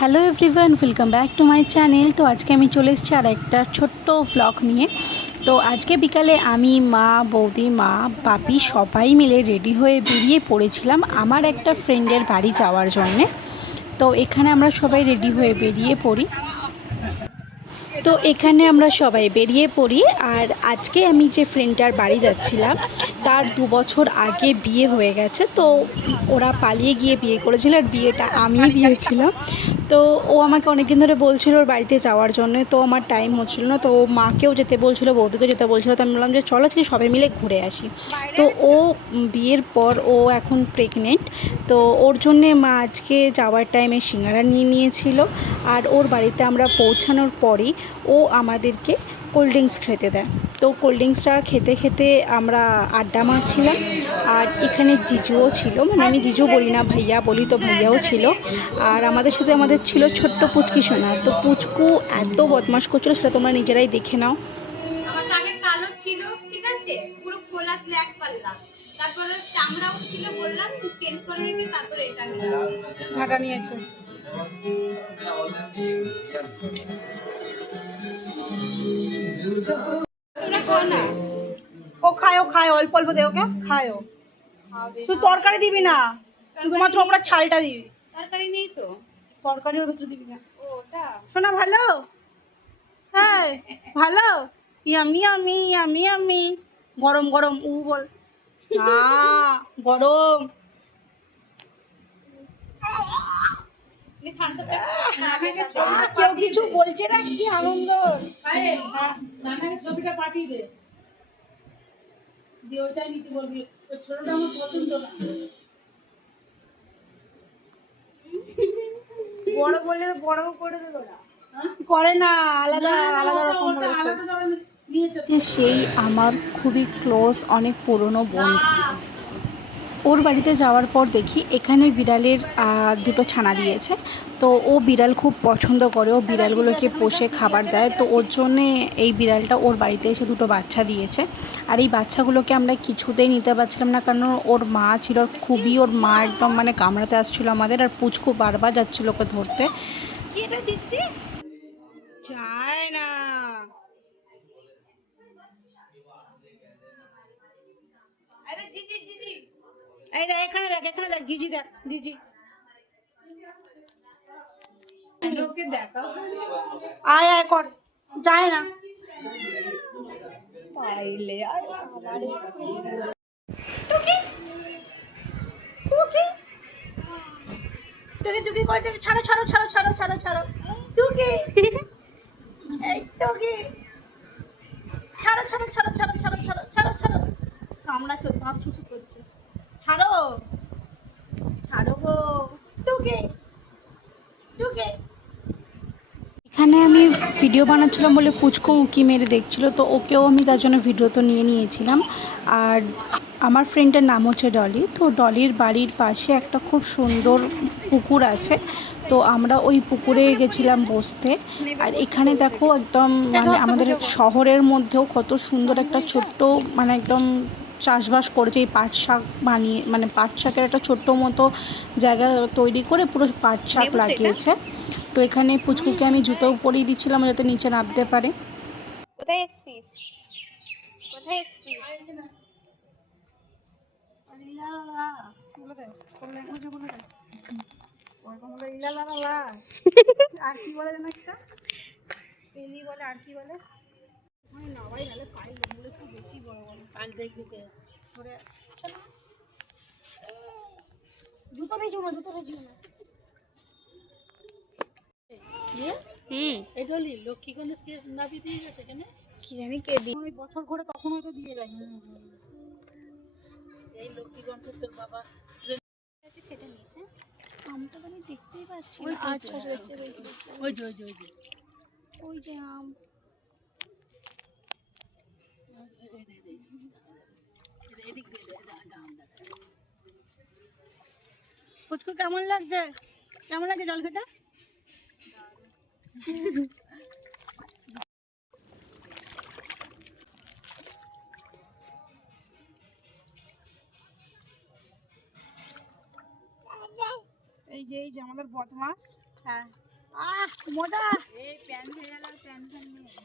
Hello everyone, welcome back to my channel. তো আজকে আমি চলে এসেছি আর একটা ছোট্ট ভ্লগ নিয়ে। তো আজকে বিকালে আমি, মা, বৌদি, মা, বাপি সবাই মিলে রেডি হয়ে বেরিয়ে পড়েছিলাম আমার একটা ফ্রেন্ডের বাড়ি যাওয়ার জন্যে। তো এখানে আমরা সবাই রেডি হয়ে বেরিয়ে পড়ি। তো এখানে আমরা সবাই বেরিয়ে পড়ি। আর আজকে আমি যে ফ্রেন্ডটার বাড়ি যাচ্ছিলাম তার 2 বছর আগে বিয়ে হয়ে গেছে। তো ওরা পালিয়ে গিয়ে বিয়ে করেছিল আর বিয়েটা আমিই দিয়েছিলাম। তো ও আমাকে অনেকদিন ধরে বলছিল ওর বাড়িতে যাওয়ার জন্য। তো আমার টাইম হচ্ছিল না। তো ও মাকেও যেতে বলছিল, বৌদিকেও যেতে বলছিল। তো আমি বললাম যে চলো আজকে সবাই মিলে ঘুরে আসি। তো ও বিয়ের পর ও এখন প্রেগনেন্ট। তো ওর জন্যে মা আজকে যাওয়ার টাইমে সিঙ্গারা নিয়ে নিয়েছিল। আর ওর বাড়িতে আমরা পৌঁছানোর পরই ও আমাদেরকে কোল্ড ড্রিঙ্কস খেতে দেয়। তো কোল্ড ড্রিঙ্কসটা খেতে খেতে আমরা আড্ডা মারছিলাম। আর এখানে জিজুও ছিল, মানে আমি জিজু বলি না, ভাইয়া বলি, তো ভাইয়াও ছিল। আর আমাদের সাথে আমাদের ছিল ছোট্ট পুচকি সোনা। তো পুচকু এত বদমাশ করছিল, সেটা তোমরা নিজেরাই দেখে নাও। আমার আগে কালো ছিল, ঠিক আছে, পুরো খোলা ছিল এক পাল্লা। তারপরে চামড়াও ছিল, বললাম চেঞ্জ করে নিতে, তারপরে এটা নিয়ে ঢাকা নিয়েছে। তোমরা খাও না? ও খায়, ও খায়, অল্প অল্প দে ওকে, খায় ও। শুধু তরকারি দিবি না, শুধুমাত্র আমরা ছালটা দিবি। তরকারি নেই তো। তরকারি ওর ভিতরে দিবি না। ওটা শোনা ভালো, হ্যাঁ ভালো। Yummy yummy yummy yummy. গরম গরম উ বল না, গরম। কেউ কিছু বলছে না, কি আনন্দ। ছবিটা পাঠিয়ে দে, দিয়ে ওইটাই নিতে বলবি। ওই ছোটটা আমার পছন্দ না। বড় বলে বড় করে দেবো না। করে না, আলাদা আলাদা ওটা রকম ওটা বলেছে। আলাদা ধরনের নিয়েছে। যে সেই আমার খুবই ক্লোজ, অনেক পুরনো বন্ধু। ওর বাড়িতে যাওয়ার পর দেখি এখানে বিড়ালের দুটো ছানা দিয়েছে। তো ও বিড়াল খুব পছন্দ করে, ও বিড়ালগুলোকে পোষে খাবার দেয়। তো ওর জন্যে এই বিড়ালটা ওর বাড়িতে এসে দুটো বাচ্চা দিয়েছে। আর এই বাচ্চাগুলোকে আমরা কিছুতেই নিতে পারছিলাম না, কারণ ওর মা ছিল খুবই, ওর মা একদম মানে কামড়াতে আসছিলো আমাদের। আর পুচকু বারবার যাচ্ছিলো ওকে ধরতে। কি এটা দিচ্ছি চায় না। আরে জিজি জিজি এই দেখ, এখানে দেখ, এখানে দেখ, জিজি দেখ, জিজি। ওকে দেখাও। আয় আয় কর, যায় না। পাইলে আর টুকি টুকি করে দেখ, ছাড়ো ছাড়ো ছাড়ো ছাড়ো ছাড়ো ছাড়ো। টুকি, এই টুকি, ছাড়ো ছাড়ো ছাড়ো ছাড়ো ছাড়ো ছাড়ো ছাড়ো ছাড়ো। কামড়াচ্ছে, ভাব শুশু করছে। ছাড়ো ছাড়ো গো, টুকি টুকি। এখানে আমি ভিডিও বানাচ্ছিলাম বলে পুচকো উঁকি মেরে দেখছিল। তো ওকেও আমি তার জন্য ভিডিও তো নিয়ে নিয়েছিলাম। আর আমার ফ্রেন্ডের নাম হচ্ছে ডলি। তো ডলির বাড়ির পাশে একটা খুব সুন্দর পুকুর আছে। তো আমরা ওই পুকুরে গেছিলাম বসতে। আর এখানে দেখো একদম মানে আমাদের শহরের মধ্যেও কত সুন্দর একটা ছোট্ট, মানে একদম চাষবাস করেছে। এই পাট শাক বানিয়ে, মানে পাট শাকের একটা ছোট্ট মতো জায়গা তৈরি করে পুরো পাট শাক লাগিয়েছে। তো এখানে পুচকুকে আমি জুতো পরিয়ে দিচ্ছিলাম যাতে নিচে নামতে পারে। কোথায় এসছিস? কোথায় এসছিস? আর কি বলে যেন একটা পেলি বলে, আর কি বলে নাবাই, নাহলে পাইল বলে একটু বেশি বড় বড় কাল দেখবি ধরে আছে। জুতো নেই, জুতো জুতো নেই, জুতো এটা হলি লক্ষ্মীগঞ্জকে নাবি দিয়ে গেছে কেন? কি জানি কে দি ওই বছর ঘরে তখন হয়তো দিয়ে গেছে। এই লক্ষ্মীগঞ্জের তোর বাবা সেটা নিস। হ্যাঁ, আমটা তো আমি দেখতেই পাচ্ছি ওই না। তো, আচ্ছা আচ্ছা, দেখতে পেয়েছি। ওই যে ওই যে ওই যে ওই যে আম। এদিক দিয়ে দাম দেখা ফুচকু কেমন লাগছে? কেমন লাগে জল খেতে? এই যে আমাদের বদমাস, হ্যাঁ মজা। এই প্যান হয়ে গেল, প্যান ফ্যান নেই।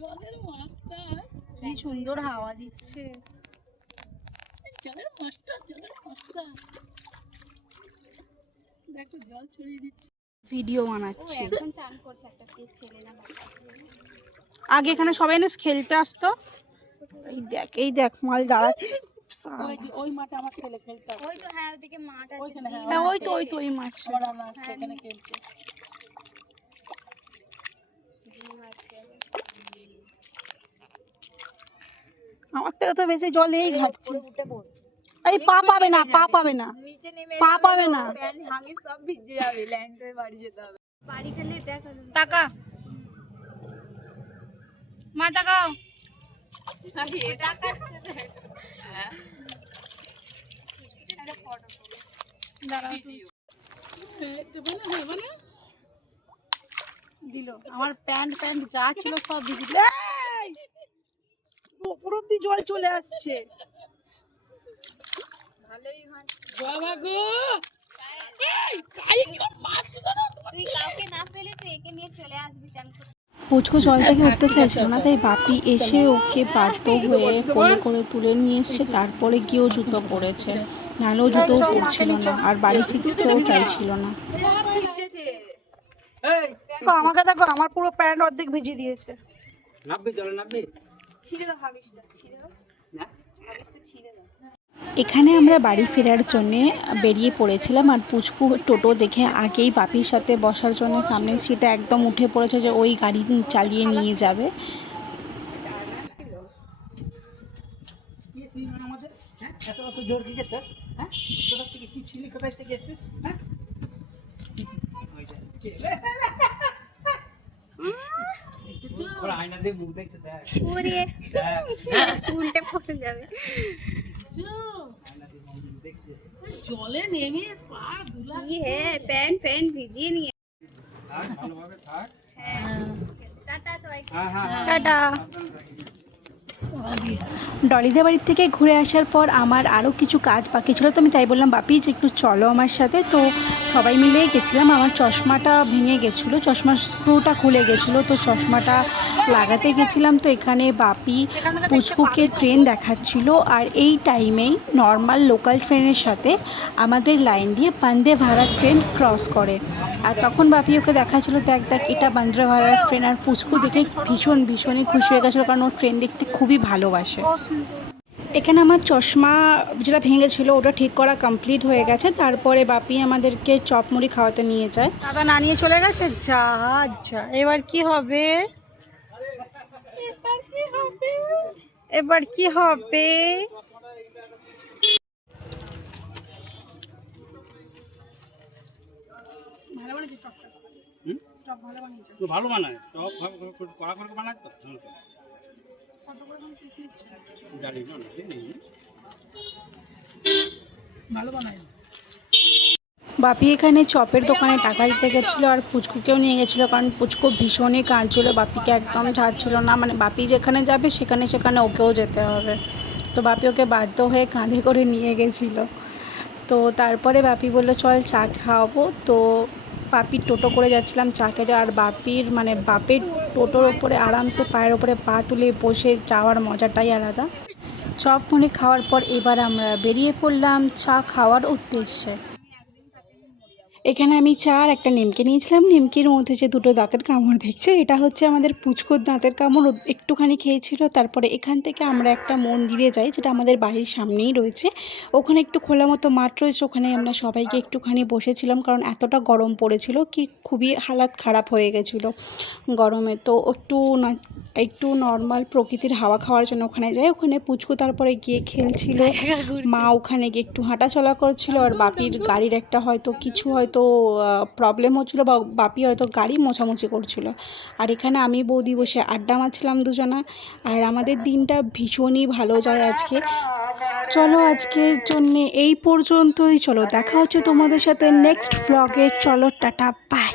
জলের মাস্টার, কি সুন্দর হাওয়া দিচ্ছে। জলের মাস্টার, জলের মাস্টার। দেখো জল ছড়িয়ে দিচ্ছে। ভিডিও ও বানাচ্ছি। এখন চান করছে একটা ছেলে না বাচ্চা। আগে এখানে সবাই এনে খেলতে আসতো। এই দেখ মাল দাঁড়াচ্ছে। ওই যে ওই মাঠে আমার ছেলে খেলতে আসে। ওই তো হ্যাঁ ওইদিকে মাঠ আছে। ওইখানে, হ্যাঁ, হ্যাঁ ওই তো ওই মাছ। আমার রান্না আসতো এখানে খেলতে। ডিম আছে। আমার থেকে তো বেশি জল এই ঘাটছে। উঠে পড়। এই পা পাবে না, পা পাবে না, নিচে নেমে পা পাবে না। প্যান হাঙ্গি সব ভিজে যাবে, ল্যাংটে বাড়ি যেতে হবে। বাড়ি গেলে দেখ টাকা মা টাকাও। এটা কাটছে দেখ। দেবো না? দিল আমার প্যান্ট যা ছিল সব দিয়ে দিল। উপর অব্দি জল চলে আসছে। ভালোই হয়। বাবা গো, এই কাই কি মারছো না? তুই কাউকে না পেলে তুই একে নিয়ে চলে আসবি চান করতে। পুচকু জল থেকে উঠতে চাইছিল না, তাই বাপি এসে ওকে বাধ্য হয়ে কোলে করে তুলে নিয়ে এসছে। তারপরে গিয়েও জুতো পরেছে, নাহলেও জুতোও পরছিল না আর বাড়ি ফিরতেও চাইছিল না। দেখো আমাকে, দেখো আমার পুরো প্যান্ট অর্ধেক ভিজিয়ে দিয়েছে। ছিঁড়ে দাও হাগিসটা, ছিঁড়ে দাও। হাগিসটা ছিঁড়ে দাও। এখানে আমরা বাড়ি ফেরার জন্য বেরিয়ে পড়েছিলাম আর পুচকু টোটো দেখে আগেই বাপির সাথে বসার জন্য সামনের সিটে একদম উঠে পড়েছে যে ওই গাড়ি চালিয়ে নিয়ে যাবে। ওরে উল্টে পড়ে যাবে। জলে নেমে পা দুলা। কি হ্যাঁ প্যান ফ্যান ভিজিয়ে নিয়ে। হ্যাঁ টাটা সবাইকে। টাটা। ডলিদের বাড়ির থেকে ঘুরে আসার পর আমার আরও কিছু কাজ বাকি ছিল, তো আমি তাই বললাম বাপি যে একটু চলো আমার সাথে। তো সবাই মিলেই গেছিলাম। আমার চশমাটা ভেঙে গেছিলো, চশমার স্ক্রুটা খুলে গেছিলো, তো চশমাটা লাগাতে গেছিলাম। তো এখানে বাপি পুচকুকে ট্রেন দেখাচ্ছিল আর এই টাইমেই নর্মাল লোকাল ট্রেনের সাথে আমাদের লাইন দিয়ে বন্দে ভারত ট্রেন ক্রস করে। আর তখন বাপি ওকে দেখাচ্ছিল, দেখ দেখ এটা বন্দে ভারত ট্রেন। আর পুচকু দেখে ভীষণই খুশি হয়ে গেছিলো, কারণ ও ট্রেন দেখতে খুবই ভালোবাসে। এখানে আমার চশমা যেটা ভেঙে গেছিলো ওটা ঠিক করা কমপ্লিট হয়ে গেছে। তারপরে বাপি আমাদেরকে চপ মুড়ি খাওয়াতে নিয়ে যায়। দাদা না নিয়ে চলে গেছে। যা যা, এবার কি হবে? এবার কি হবে? ভালো বানায় চপ, কড়া করে বানায় তো জানি না, ভালো বানাই। বাপি এখানে চপের দোকানে টাকা দিতে গেছিলো আর পুচকুকেও নিয়ে গেছিলো, কারণ পুচকু ভীষণই কাঁদছিল, বাপিকে একদম ছাড়ছিল না। মানে বাপি যেখানে যাবে সেখানে ওকেও যেতে হবে। তো বাপি ওকে বাধ্য হয়ে কাঁধে করে নিয়ে গেছিলো। তো তারপরে বাপি বললো চল চা খাওয়াবো। তো বাপির টোটো করে যাচ্ছিলাম চা খেতে। আর বাপের টোটোর ওপরে আরামসে পায়ের ওপরে পা তুলে বসে যাওয়ার মজাটাই আলাদা। চপ মুড়ি খাওয়ার পর এবার আমরা বেরিয়ে পড়লাম চা খাওয়ার উদ্দেশ্যে। এখানে আমি চা আর একটা নিমকি নিয়েছিলাম। নিমকির মধ্যে যে দুটো দাঁতের কামড় দেখছে, এটা হচ্ছে আমাদের পুচকুর দাঁতের কামড়। একটুখানি খেয়েছিল। তারপরে এখান থেকে আমরা একটা মন্দিরে যাই, যেটা আমাদের বাড়ির সামনেই রয়েছে। ওখানে একটু খোলা মতো মাঠ রয়েছে, ওখানে আমরা সবাইকে একটুখানি বসেছিলাম, কারণ এতটা গরম পড়েছিল কি খুবই হালাত খারাপ হয়ে গেছিলো গরমে। তো একটু নর্মাল প্রকৃতির হাওয়া খাওয়ার জন্য ওখানে যাই। ওখানে পুচকু তারপরে গিয়ে খেলছিল, মা ওখানে গিয়ে একটু হাঁটাচলা করছিল। আর বাপির গাড়ির একটা হয়তো প্রবলেম হচ্ছিলো, বা বাপি হয়তো গাড়ি মোছামুছি করছিল। আর এখানে আমি বৌদি বসে আড্ডা মারছিলাম দুজনা। আর আমাদের দিনটা ভীষণই ভালো যায় আজকে। চলো আজকের জন্যে এই পর্যন্তই। চলো দেখা হচ্ছে তোমাদের সাথে নেক্সট ভ্লগে। চলো টাটা বাই।